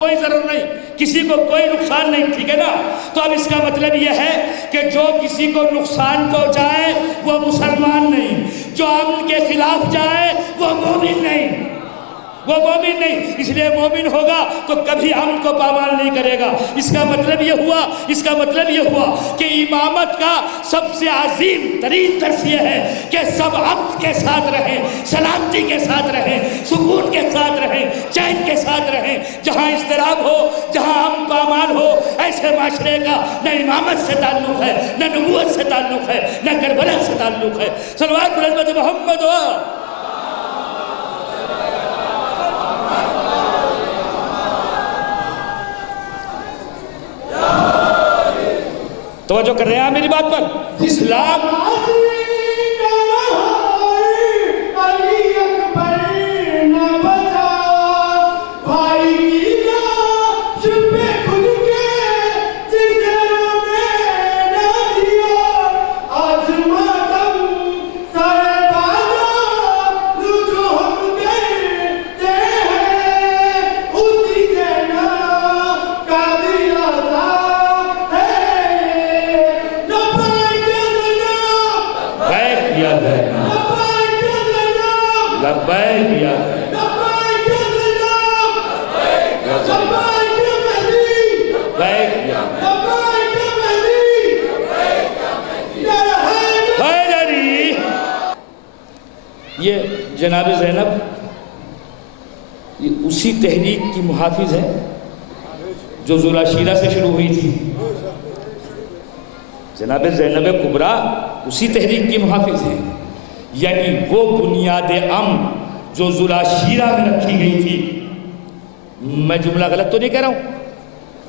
کوئی ضرر نہیں، کسی کو کوئی نقصان نہیں، ٹھیک ہے نا؟ تو اب اس کا مطلب یہ ہے کہ جو کسی کو نقصان پہنچائے وہ مسلمان نہیں، جو امن کے خلاف جائے وہ مومن نہیں، وہ مومن نہیں۔ اس لیے مومن ہوگا تو کبھی امن کو پامال نہیں کرے گا۔ اس کا مطلب یہ ہوا کہ امامت کا سب سے عظیم ترین درس یہ ہے کہ سب امن کے ساتھ رہیں، سلامتی کے ساتھ رہیں، سکون کے ساتھ رہیں، چین کے ساتھ رہیں۔ جہاں اضطراب ہو، جہاں امن پامال ہو، ایسے معاشرے کا نہ امامت سے تعلق ہے، نہ نبوت سے تعلق ہے، نہ کربلا سے تعلق ہے۔ صلوات علی محمد توجہ کر رہے ہیں میری بات پر؟ اسلام یہ جناب زینب یہ اسی تحریک کی محافظ ہے جو ذوالعشیرہ سے شروع ہوئی تھی۔ جناب زینب کبریٰ اسی تحریک کی محافظ ہے، یعنی وہ بنیاد امن جو ذوالعشیرہ میں رکھی گئی تھی۔ میں جملہ غلط تو نہیں کہہ رہا ہوں،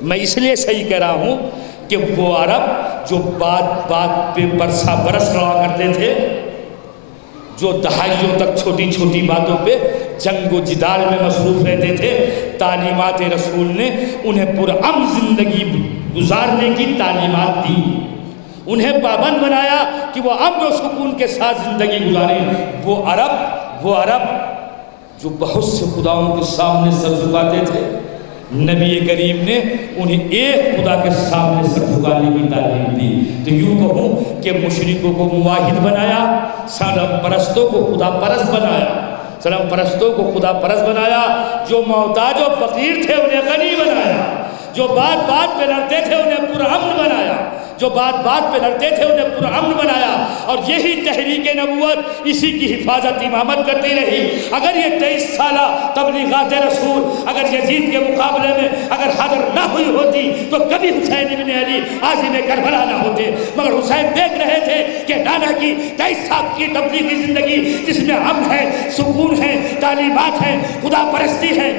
میں اس لیے صحیح کہہ رہا ہوں کہ وہ عرب جو بات بات پہ برسا برس رہا کرتے تھے، جو دہائیوں تک چھوٹی چھوٹی باتوں پہ جنگ و جدال میں مصروف رہتے تھے، تعلیمات رسول نے انہیں پرامن زندگی گزارنے کی تعلیمات دی، انہیں پابند بنایا کہ وہ امن و سکون کے ساتھ زندگی گزاریں۔ وہ عرب جو بہت سے خداؤں کے سامنے سر جھکاتے تھے، نبی کریم نے انہیں ایک خدا کے سامنے سر جھکانے کی تعلیم دی۔ تو یوں کہوں کہ مشرکوں کو موحد بنایا، صنم پرستوں کو خدا پرست بنایا، جو محتاج و فقیر تھے انہیں غنی بنایا، جو بات بات پہ لڑتے تھے انہیں پرامن بنایا، اور یہی تحریک نبوت اسی کی حفاظت امامت کرتی رہی۔ اگر یہ 23 سالہ تبلیغات رسول اگر یزید کے مقابلے میں اگر حاضر نہ ہوئی ہوتی تو کبھی حسین ابن علی عازم کربلا نہ ہوتے، مگر حسین دیکھ رہے تھے کہ نانا کی 23 سال کی تبلیغی زندگی جس میں امن ہے، سکون ہے، تعلیمات ہیں، خدا پرستی ہے،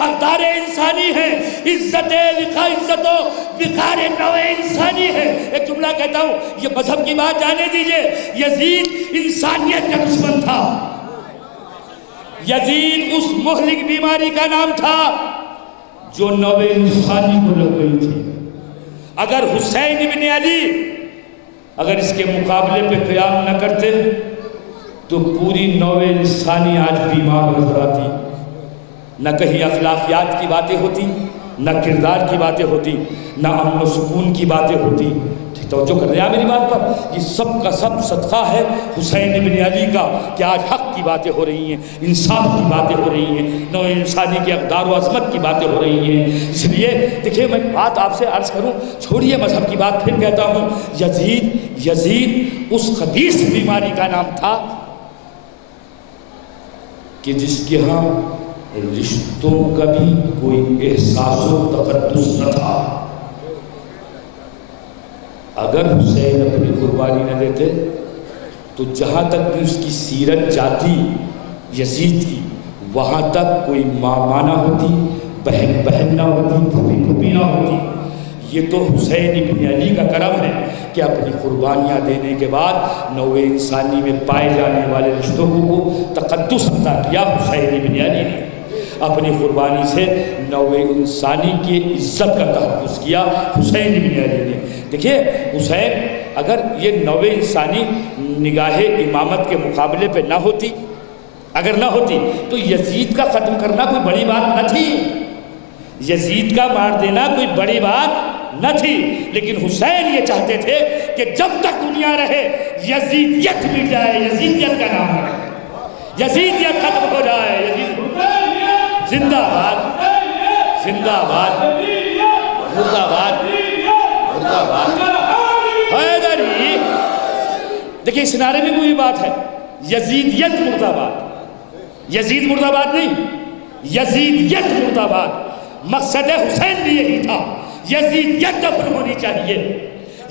اقدار انسانی ہے، عزت و وقار نوع انسانی ہے۔ ایک جملہ کہتا ہوں، یہ مذہب کی بات جانے دیجئے، یزید انسانیت کا دشمن تھا، یزید اس مہلک بیماری کا نام تھا جو نوع انسانی کو لگ گئی تھی۔ اگر حسین ابن علی اگر اس کے مقابلے پہ قیام نہ کرتے تو پوری نوع انسانی آج بیمار نظر آتی، نہ کہیں اخلاقیات کی باتیں ہوتی، نہ کردار کی باتیں ہوتی، نہ امن و سکون کی باتیں ہوتی۔ توجہ کر رہے ہیں میری بات پر؟ یہ سب کا سب صدقہ ہے حسین ابن علی کا کہ آج حق کی باتیں ہو رہی ہیں، انصاف کی باتیں ہو رہی ہیں، نوع انسانی کے اقدار و عظمت کی باتیں ہو رہی ہیں۔ اس لیے دیکھیں میں بات آپ سے عرض کروں، چھوڑیے مذہب کی بات، پھر کہتا ہوں یزید اس خبیث بیماری کا نام تھا کہ جس کے ہاں رشتوں کا بھی کوئی احساس و تقدس نہ تھا۔ اگر حسین اپنی قربانی نہ دیتے تو جہاں تک بھی اس کی سیرت جاتی یزید کی، وہاں تک کوئی ماں نہ ہوتی، بہن نہ ہوتی، پھوپھی نہ ہوتی۔ یہ تو حسین ابن علی کا کرم ہے کہ اپنی قربانیاں دینے کے بعد نوع انسانی میں پائے جانے والے رشتوں کو تقدس عطا کیا۔ حسین ابن علی نے اپنی قربانی سے نوع انسانی کی عزت کا تحفظ کیا، حسین ابن علی نے۔ دیکھیے حسین اگر یہ نوع انسانی نگاہ امامت کے مقابلے پہ نہ ہوتی تو یزید کا ختم کرنا کوئی بڑی بات نہ تھی۔ یزید کا مار دینا کوئی بڑی بات نہ تھی، لیکن حسین یہ چاہتے تھے کہ جب تک دنیا رہے یزیدیت مٹ جائے، یزیدیت کا نام رہے، یزیدیت ختم ہو جائے، یزید زندہ باد، زندہ باد، مردہ باد، مردہ باد، حیدری۔ دیکھیں اس نعرے میں وہی بات ہے، یزیدیت مردہ باد، یزید مردہ باد نہیں، یزیدیت مردہ باد۔ مقصد حسین بھی یہی تھا، یزیدیت دفن ہونی چاہیے،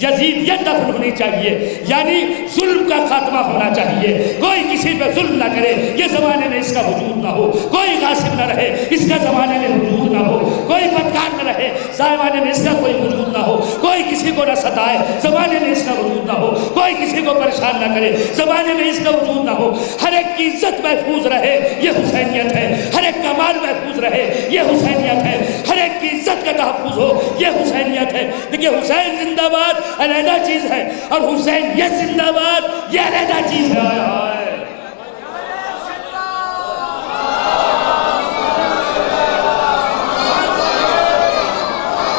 یزیدیت دفن ہونی چاہیے، یعنی ظلم کا خاتمہ ہونا چاہیے، کوئی کسی پہ ظلم نہ کرے، یہ زمانے میں اس کا وجود نہ ہو، کوئی غاصب نہ رہے، اس کا زمانے میں وجود نہ ہو، کوئی بدکار نہ رہے، زمانے میں اس کا کوئی وجود نہ ہو، کوئی کسی کو نہ ستائے، زمانے میں اس کا وجود نہ ہو، کوئی کسی کو پریشان نہ کرے، زمانے میں اس کا وجود نہ ہو، ہر ایک کی عزت محفوظ رہے، یہ حسینیت ہے، ہر ایک کا مال محفوظ رہے، یہ حسینیت ہے، ہر ایک کی عزت کا تحفظ ہو، یہ حسینیت ہے۔ دیکھیں حسین زندہ باد علیحدہ چیز ہے، اور حسین یہ زندہ باد یہ علیحدہ چیز ہے۔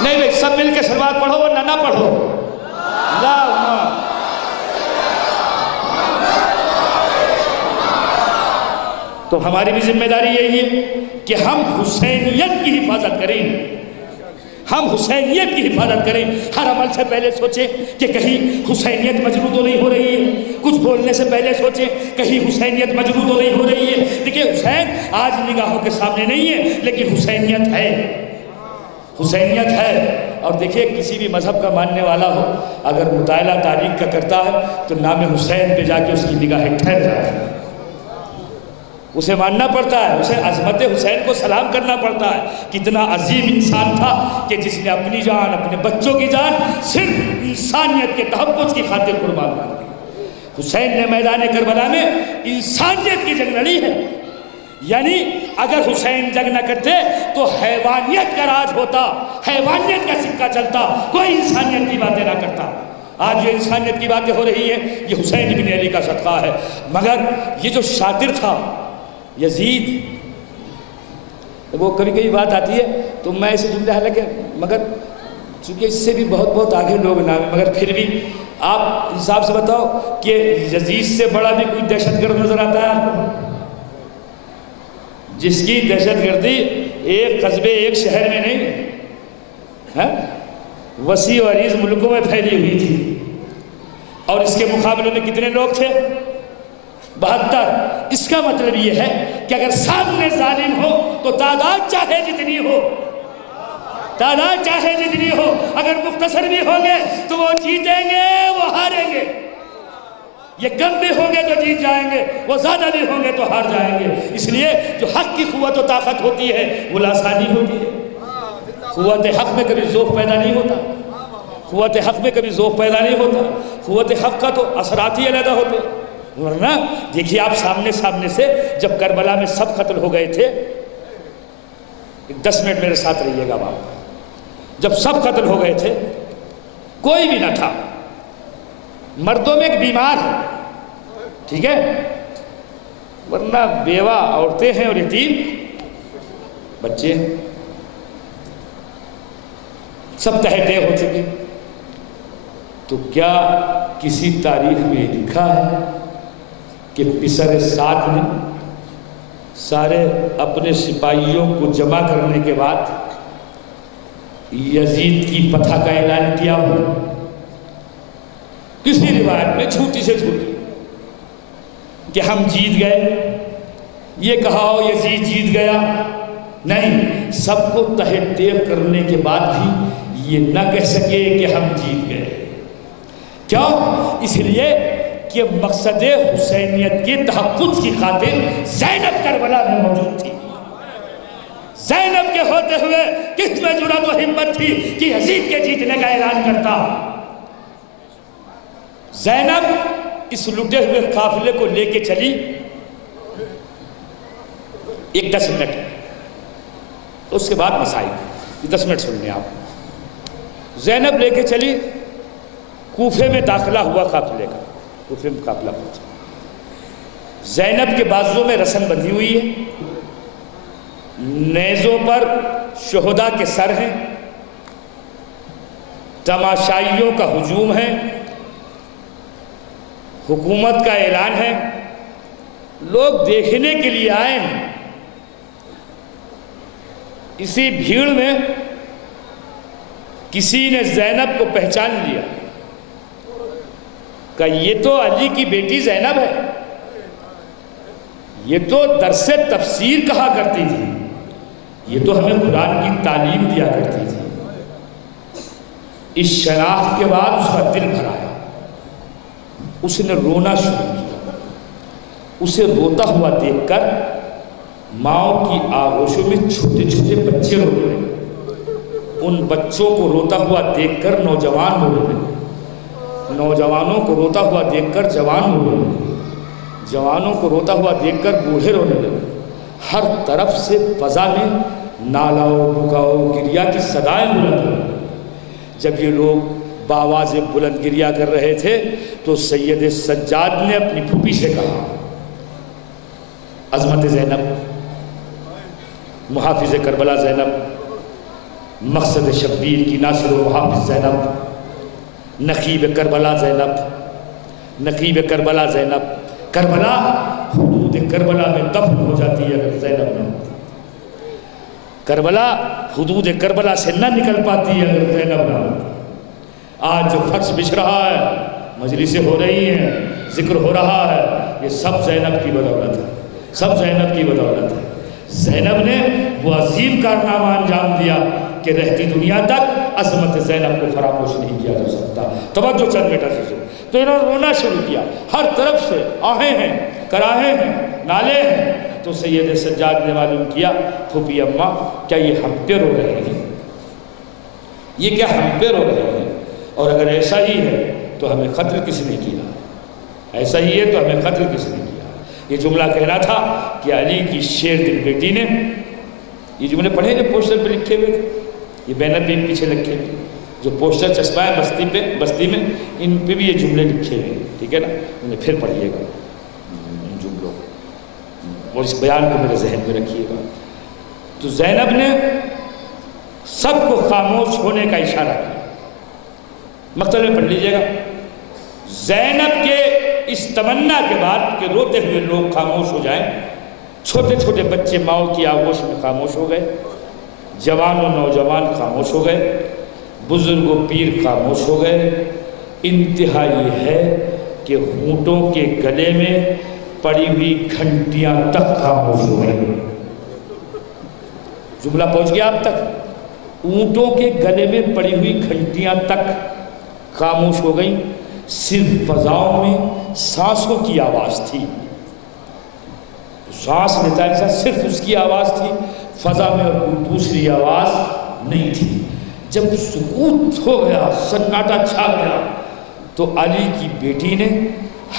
نہیں بھئی سب مل کے سلوات پڑھو ورنہ نہ پڑھو۔ تو ہماری بھی ذمہ داری یہی ہے کہ ہم حسینیت کی حفاظت کریں، ہم حسینیت کی حفاظت کریں، ہر عمل سے پہلے سوچیں کہ کہیں حسینیت مجروح تو نہیں ہو رہی ہے، کچھ بولنے سے پہلے سوچیں کہیں حسینیت مجروح تو نہیں ہو رہی ہے۔ دیکھیں حسین آج نگاہوں کے سامنے نہیں ہے، لیکن حسینیت ہے، حسینیت ہے۔ اور دیکھیں کسی بھی مذہب کا ماننے والا ہو اگر مطالعہ تاریخ کا کرتا ہے تو نام حسین پہ جا کے اس کی نگاہیں ٹھہر جاتی ہیں، اسے ماننا پڑتا ہے، اسے عظمت حسین کو سلام کرنا پڑتا ہے۔ کتنا عظیم انسان تھا کہ جس نے اپنی جان، اپنے بچوں کی جان صرف انسانیت کے تحفظ کی خاطر قربان کر دی۔ حسین نے میدان کربلا میں انسانیت کی جنگ لڑی ہے، یعنی اگر حسین جنگ نہ کرتے تو حیوانیت کا راج ہوتا، حیوانیت کا سکہ چلتا، کوئی انسانیت کی باتیں نہ کرتا۔ آج جو انسانیت کی باتیں ہو رہی ہیں یہ حسین ابن علی کا صدقہ ہے۔ مگر یہ جو شاطر تھا یزید، وہ کبھی کبھی بات آتی ہے تو میں اسے جملے حالانکہ مگر چونکہ اس سے بھی بہت آگے لوگ نام ہیں، مگر پھر بھی آپ انصاف سے بتاؤ کہ یزید سے بڑا بھی کوئی دہشت گرد نظر آتا ہے آپ کو؟ جس کی دہشت گردی ایک قصبے ایک شہر میں نہیں، وسیع و عریض ملکوں میں پھیلی ہوئی تھی، اور اس کے مقابلے میں کتنے لوگ تھے؟ 72۔ اس کا مطلب یہ ہے کہ اگر سامنے ظالم ہو تو تعداد چاہے جتنی ہو، تعداد چاہے جتنی ہو، اگر مختصر بھی ہوں گے تو وہ جیتیں گے، وہ ہاریں گے، یہ کم بھی ہوں گے تو جیت جائیں گے، وہ زیادہ بھی ہوں گے تو ہار جائیں گے۔ اس لیے جو حق کی قوت و طاقت ہوتی ہے وہ لاسانی ہوتی ہے۔ قوت حق میں کبھی ذوق پیدا نہیں ہوتا، قوت حق میں کبھی ذوق پیدا نہیں ہوتا، قوت حق کا تو اثرات ہی علیحدہ ہوتے۔ ورنہ دیکھیے آپ سامنے سے جب کربلا میں سب قتل ہو گئے تھے، 10 منٹ میرے ساتھ رہیے گا وہاں، جب سب قتل ہو گئے تھے کوئی بھی نہ تھا، مردوں میں ایک بیمار ہے، ٹھیک ہے، ورنہ بیوہ عورتیں ہیں اور یتیم بچے ہیں، سب تہتے ہو چکے۔ تو کیا کسی تاریخ میں لکھا ہے کہ پسر سعد نے سارے اپنے سپاہیوں کو جمع کرنے کے بعد یزید کی فتح کا اعلان کیا ہو؟ کسی روایت میں چھوٹی سے چھوٹی کہ ہم جیت گئے، یہ کہا ہو یزید جیت گیا؟ نہیں، سب کو تہہ تیغ کرنے کے بعد بھی یہ نہ کہہ سکے کہ ہم جیت گئے۔ کیوں؟ اس لیے کہ مقصد حسینیت کے تحفظ کی خاطر زینب کربلا میں موجود تھی۔ زینب کے ہوتے ہوئے کس میں جرأت و ہمت تھی کہ یزید کے جیتنے کا اعلان کرتا؟ زینب اس لٹے ہوئے قافلے کو لے کے چلی، ایک 10 منٹ، اس کے بعد مسائل، 10 منٹ سن لیں آپ۔ زینب لے کے چلی، کوفے میں داخلہ ہوا قافلے کا، کوفے میں قافلہ پہنچا، زینب کے بازو میں رسن بندھی ہوئی ہے، نیزوں پر شہداء کے سر ہیں، تماشائیوں کا ہجوم ہے، حکومت کا اعلان ہے، لوگ دیکھنے کے لیے آئے ہیں۔ اسی بھیڑ میں کسی نے زینب کو پہچان لیا کہ یہ تو علی کی بیٹی زینب ہے، یہ تو درس تفسیر کہا کرتی تھی، یہ تو ہمیں قرآن کی تعلیم دیا کرتی تھی۔ اس شناخت کے بعد اس کا دل بھر آیا، اس نے رونا شروع کیا۔ اسے روتا ہوا دیکھ کر ماؤں کی آغوشوں میں چھوٹے چھوٹے بچے رونے لگے، ان بچوں کو روتا ہوا دیکھ کر نوجوان رونے لگے، نوجوانوں کو روتا ہوا دیکھ کر جوان رونے لگے، جوانوں کو روتا ہوا دیکھ کر بوڑھے رونے لگے۔ ہر طرف سے فضا میں نالاؤ بکاؤ گریا کی صدائیں بلند ہوئیں۔ جب یہ لوگ بآواز بلند گریا کر رہے تھے تو سید سجاد نے اپنی پھوپھی سے کہا، عظمت زینب، محافظ کربلا زینب، مقصد شبیر کی ناصر و محافظ زینب، نقیب کربلا زینب، نقیب کربلا زینب، کربلا حدود کربلا میں دفن ہو جاتی ہے اگر زینب نہ ہوتی، کربلا حدود کربلا سے نہ نکل پاتی ہے اگر زینب نہ ہوتی۔ آج جو فرش بچھ رہا ہے، مجلسیں ہو رہی ہیں، ذکر ہو رہا ہے، یہ سب زینب کی بدولت ہے، سب زینب کی بدولت ہے۔ زینب نے وہ عظیم کارنامہ انجام دیا کہ رہتی دنیا تک عظمت زینب کو فراموش نہیں کیا جا سکتا۔ توجہ چند بیٹا سے تو انہوں نے رونا شروع کیا، ہر طرف سے آہیں ہیں، کراہیں ہیں، نالے ہیں۔ تو سید سجاد نے معلوم کیا، پھوپھی اماں کیا یہ ہم پہ رو رہے ہیں؟ یہ کیا ہم پہ رو رہے ہیں؟ اور اگر ایسا ہی ہے تو ہمیں قتل کس نے کیا ہے؟ ایسا ہی ہے تو ہمیں قتل کس نے کیا ہے؟ یہ جملہ کہنا تھا کہ علی کی شیر دل بیٹی نے، یہ جملے پڑھیں جو پوسٹر پہ لکھے ہوئے تھے، یہ بینر پہ پیچھے لکھے ہوئے، جو پوسٹر چسپا ہے بستی میں ان پہ بھی یہ جملے لکھے ہوئے، ٹھیک ہے نا؟ انہیں پھر پڑھیے گا ان جملوں اور اس بیان کو میرے ذہن میں رکھیے گا۔ تو زینب نے سب کو خاموش ہونے کا اشارہ کیا۔ مقتل میں پڑھ لیجئے گا، زینب کے اس تمنا کے بعد کہ روتے ہوئے لوگ خاموش ہو جائیں، چھوٹے چھوٹے بچے ماؤں کی آغوش میں خاموش ہو گئے، جوان و نوجوان خاموش ہو گئے، بزرگ و پیر خاموش ہو گئے۔ انتہا یہ ہے کہ ہونٹوں کے گلے میں پڑی ہوئی گھنٹیاں تک خاموش ہو گئیں۔ جملہ پہنچ گیا آپ تک؟ اونٹوں کے گلے میں پڑی ہوئی گھنٹیاں تک خاموش ہو گئیں، صرف فضاؤں میں سانسوں کی آواز تھی۔ سانس لیتا ہے صرف اس کی آواز تھی، فضا میں اور کوئی دوسری آواز نہیں تھی۔ جب سکوت ہو گیا، سناٹا چھا گیا، تو علی کی بیٹی نے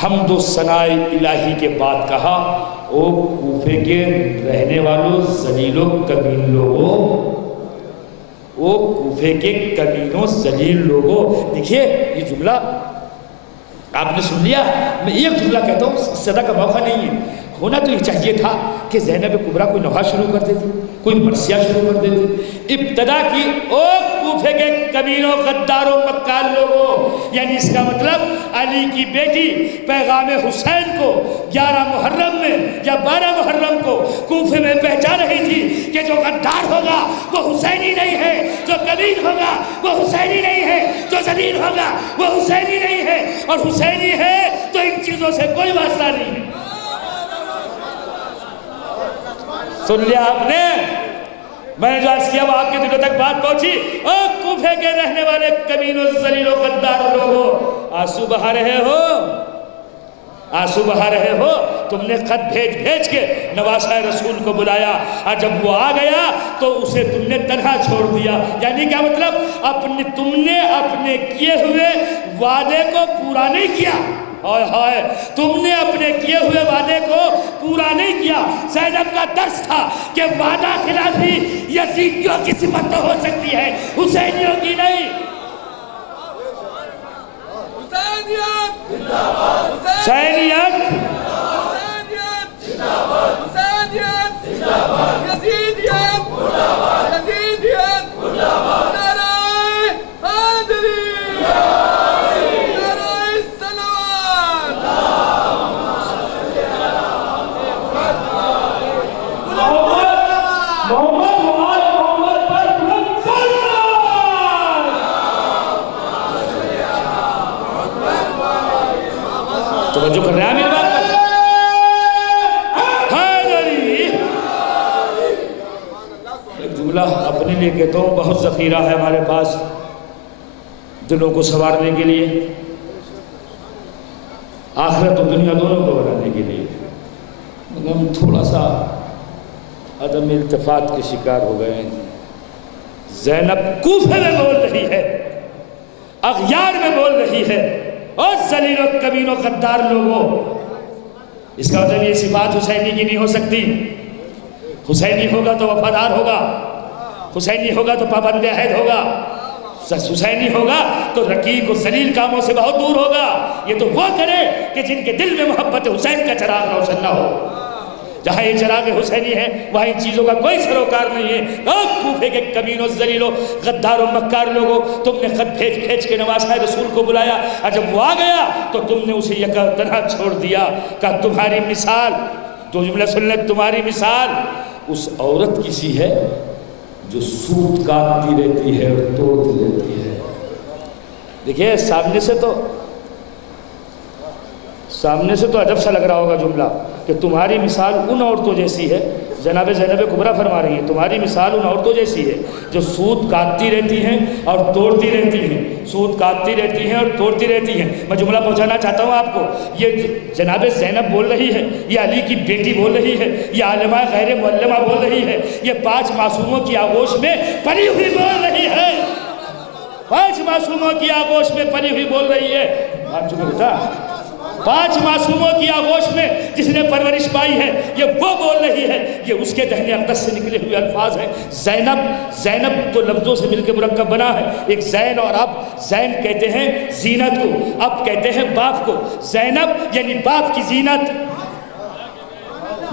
حمد و ثناء الہی کے بعد کہا، او کوفے کے رہنے والوں ذلیل و کمین لوگوں، او کوفے کے کمینوں ذلیل لوگوں۔ دیکھیے یہ جملہ آپ نے سن لیا، میں ایک جملہ کہتا ہوں، اس صدا کا موقع نہیں ہے۔ ہونا تو یہ چاہیے تھا کہ زینب کبریٰ کوئی نوحہ شروع کر دیتی، کوئی مرثیہ شروع کر دیتی، ابتدا کی او کوفے کے کمینوں غداروں مکار لوگوں، یعنی اس کا مطلب علی کی بیٹی پیغام حسین کو 11 محرم میں یا 12 محرم کو کوفے میں پہچان رہی تھی کہ جو غدار ہوگا وہ حسینی نہیں ہے، جو کمین ہوگا وہ حسینی نہیں ہے، جو ذلیل ہوگا وہ حسینی نہیں ہے، اور حسینی ہے تو ان چیزوں سے کوئی واسطہ نہیں ہے۔ سن لیا آپ نے؟ میں نے جو عرض کیا وہ آپ کے دلوں تک بات پہنچی؟ او کوفے کے رہنے والے کمین و ذلیل و غدار لوگوں، آنسو بہا رہے ہو؟ آنسو بہا رہے ہو؟ تم نے خط بھیج کے نواسہ رسول کو بلایا، اور جب وہ آ گیا تو اسے تم نے تنہا چھوڑ دیا۔ یعنی کیا مطلب؟ تم نے اپنے کیے ہوئے وعدے کو پورا نہیں کیا۔ ہائے تم نے اپنے کیے ہوئے وعدے کو پورا نہیں کیا۔ زینب کا درس تھا کہ وعدہ خلافی یزیدیوں کی صفت تو ہو سکتی ہے، حسینیوں کی نہیں۔ حسینیت توجہ کر رہے ہیں میری بات پر؟ ایک جملہ اپنے لیے کہتا ہوں، بہت ذخیرہ ہے ہمارے پاس دلوں کو سنوارنے کے لیے، آخرت و دنیا دونوں کو بنانے کے لیے، مگر ہم تھوڑا سا عدم التفات کے شکار ہو گئے ہیں۔ زینب کوفے میں بول رہی ہے، اغیار میں بول رہی ہے، اور ذلیل و کمین و غدار لوگوں، اس کا مطلب یہ صفات حسینی کی نہیں ہو سکتی۔ حسینی ہوگا تو وفادار ہوگا، حسینی ہوگا تو پابند عہد ہوگا، حسینی ہوگا تو رقیق و ذلیل کاموں سے بہت دور ہوگا۔ یہ تو وہ کرے کہ جن کے دل میں محبت حسین کا چراغ روشن نہ ہو۔ جہاں یہ چراغ حسینی ہے وہاں ان چیزوں کا کوئی سروکار نہیں ہے۔ کوفے کے کمینوں ذلیلوں غدار و مکار لوگوں، تم نے خط بھیج کے نواسہ رسول کو بلایا، اور جب وہ آ گیا تو تم نے اسے یکا تنہا چھوڑ دیا۔ کہا تمہاری مثال، دو جملہ سن لیں، تمہاری مثال اس عورت کی سی ہے جو سوت کاٹتی رہتی ہے اور توڑتی رہتی ہے۔ دیکھیے سامنے سے تو عجب سا لگ رہا ہوگا جملہ کہ تمہاری مثال ان عورتوں جیسی ہے۔ جناب زینب کبریٰ فرما رہی ہیں تمہاری مثال ان عورتوں جیسی ہے جو سود کاٹتی رہتی ہیں اور توڑتی رہتی ہیں، سود کاٹتی رہتی ہیں اور توڑتی رہتی ہیں۔ میں جملہ پہنچانا چاہتا ہوں آپ کو، یہ جناب زینب بول رہی ہے، یہ علی کی بیٹی بول رہی ہے، یہ عالمہ غیر معلمہ بول رہی ہے، یہ 5 معصوموں کی آغوش میں پلی ہوئی بول رہی ہے، 5 معصوموں کی آغوش میں پلی ہوئی بول رہی ہے۔ آپ چکے بیٹا، 5 معصوموں کی آغوش میں جس نے پرورش پائی ہے، یہ وہ بول رہی ہے، یہ اس کے دہن اقدس سے نکلے ہوئے الفاظ ہیں۔ زینب تو لفظوں سے مل کے مرکب بنا ہے، ایک زین اور اب۔ زین کہتے ہیں زینت کو، اب کہتے ہیں باپ کو۔ زینب یعنی باپ کی زینت،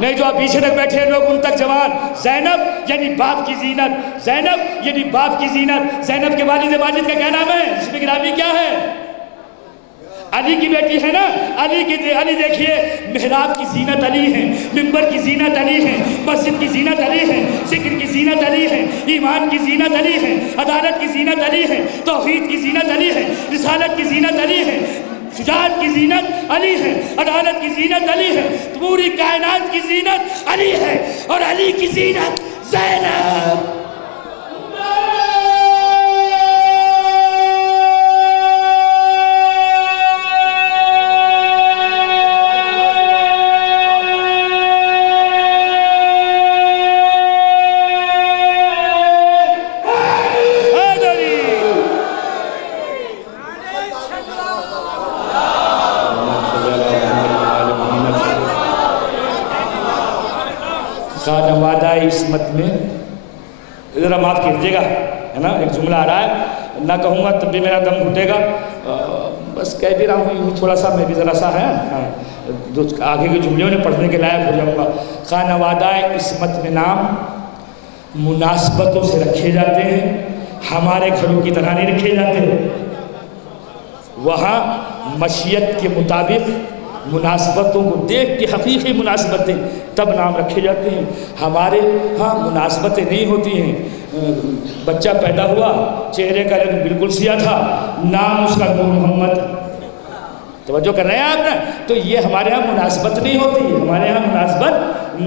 نہیں جو آپ پیچھے تک بیٹھے ہیں لوگ ان تک جوان۔ زینب یعنی باپ کی زینت، زینب یعنی باپ کی زینت۔ زینب کے والد ماجد کا کیا نام ہے؟ اسم گرامی کیا ہے؟ علی کی بیٹی ہے نا، علی دیکھیے، محراب کی زینت علی ہے، منبر کی زینت علی ہے، مسجد کی زینت علی ہے، ذکر کی زینت علی ہے، ایمان کی زینت علی ہے، عدالت کی زینت علی ہے، توحید کی زینت علی ہے، رسالت کی زینت علی ہے، شجاعت کی زینت علی ہے، عدالت کی زینت علی ہے، پوری کائنات کی زینت علی ہے، اور علی کی زینت زینب۔ خانوادہ عصمت میں ذرا معاف کیجیے گا، ہے نا، ایک جملہ آ رہا ہے، نہ کہوں گا تب بھی میرا دم گھٹے گا، بس کہہ بھی رہا ہوں، تھوڑا سا میں بھی ذرا سا ہے آگے کے جملوں نے پڑھنے کے لائق ہو جاؤں گا۔ خانوادہ عصمت میں نام مناسبتوں سے رکھے جاتے ہیں، ہمارے گھروں کی طرح نہیں رکھے جاتے۔ وہاں مشیت کے مطابق مناسبتوں کو دیکھ کے حقیقی مناسبتیں تب نام رکھے جاتے ہیں۔ ہمارے ہاں مناسبتیں نہیں ہوتی ہیں، بچہ پیدا ہوا، چہرے کا رنگ بالکل سیاہ تھا، نام اس کا نور محمد، توجہ کر رہے ہیں آپ نا، تو یہ ہمارے ہاں مناسبت نہیں ہوتی، ہمارے ہاں مناسبت